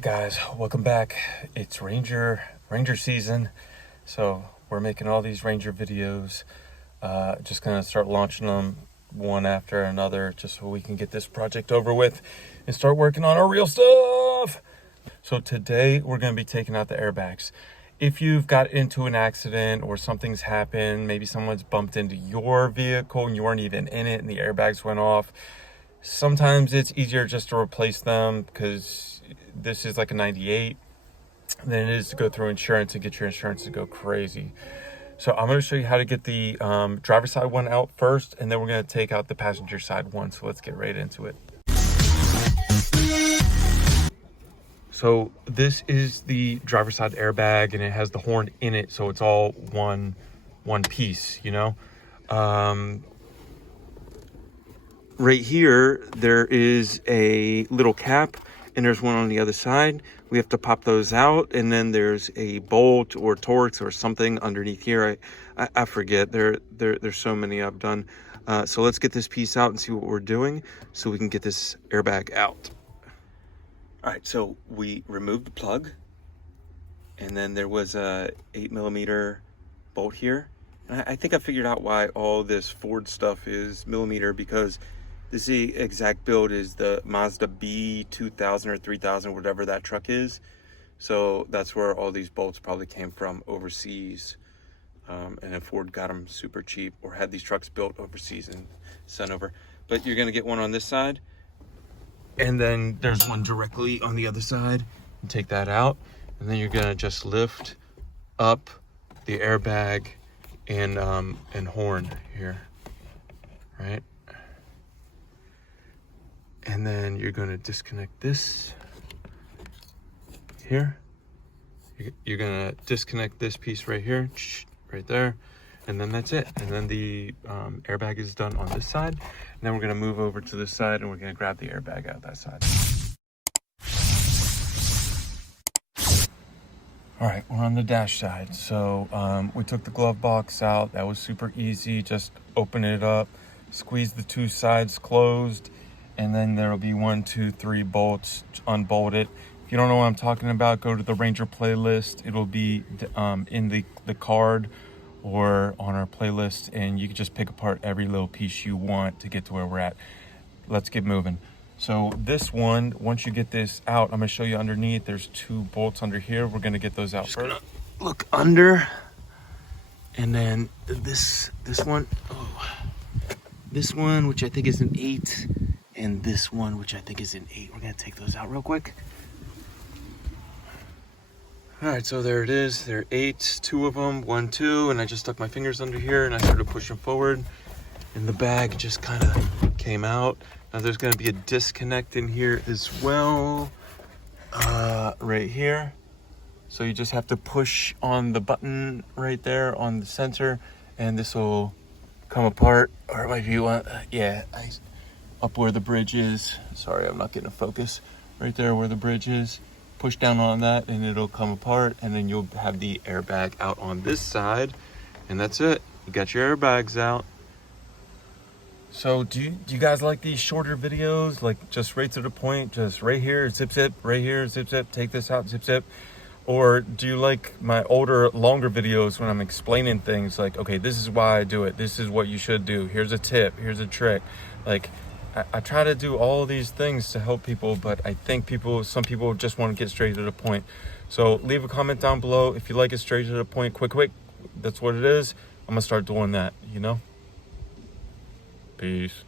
Guys, welcome back. It's Ranger season, so we're making all these Ranger videos. Just gonna start launching them one after another, just so we can get this project over with and start working on our real stuff. So today we're gonna be taking out the airbags. If you've got into an accident or something's happened, maybe someone's bumped into your vehicle and you weren't even in it and the airbags went off, sometimes it's easier just to replace them because this is like a 98 than it is to go through insurance and get your insurance to go crazy. So I'm going to show you how to get the driver's side one out first, and then we're going to take out the passenger side one. So let's get right into it. So this is the driver's side airbag, and it has the horn in it, so it's all one piece, you know. Right here there is a little cap, and there's one on the other side. We have to pop those out, and then there's a bolt or Torx or something underneath here. I forget. There's so many I've done. So let's get this piece out and see what we're doing so we can get this airbag out. All right, so we removed the plug, and then there was a 8mm bolt here. And I think I figured out why all this Ford stuff is millimeter, because this is the exact build is the Mazda B2000 or 3000, whatever that truck is. So that's where all these bolts probably came from overseas. And then Ford got them super cheap, or had these trucks built overseas and sent over. But you're gonna get one on this side, and then there's one directly on the other side. And take that out, and then you're gonna just lift up the airbag and horn here, right? And then you're going to disconnect this here. You're going to disconnect this piece right here, right there. And then that's it. And then the airbag is done on this side. And then we're going to move over to this side, and we're going to grab the airbag out that side. All right, we're on the dash side. So we took the glove box out. That was super easy. Just open it up, squeeze the two sides closed, and then there'll be 1, 2, 3 bolts. Unbolt it. If you don't know what I'm talking about, go to the Ranger playlist. It'll be in the card or on our playlist, and you can just pick apart every little piece you want to get to where we're at. Let's get moving. So this one, once you get this out, I'm gonna show you underneath. There's 2 bolts under here. We're gonna get those out first. Gonna look under, and then this one, this one, which I think is an 8. And this one, which I think is an 8. We're gonna take those out real quick. All right, so there it is. There are 8, 2 of them, 1, 2, and I just stuck my fingers under here and I started pushing forward, and the bag just kind of came out. Now there's gonna be a disconnect in here as well, right here. So you just have to push on the button right there on the sensor, and this will come apart. Or if you want, yeah. Up where the bridge is. Sorry, I'm not getting a focus. Right there where the bridge is. Push down on that and it'll come apart, and then you'll have the airbag out on this side, and that's it. You got your airbags out. So do you guys like these shorter videos? Like just right to the point, just right here, zip zip, right here, zip zip, take this out, zip zip? Or do you like my older, longer videos when I'm explaining things like, okay, this is why I do it. This is what you should do. Here's a tip, here's a trick. Like, I try to do all these things to help people, but I think some people just want to get straight to the point. So leave a comment down below if you like it straight to the point, quick. That's what it is. I'm gonna start doing that, you know? Peace.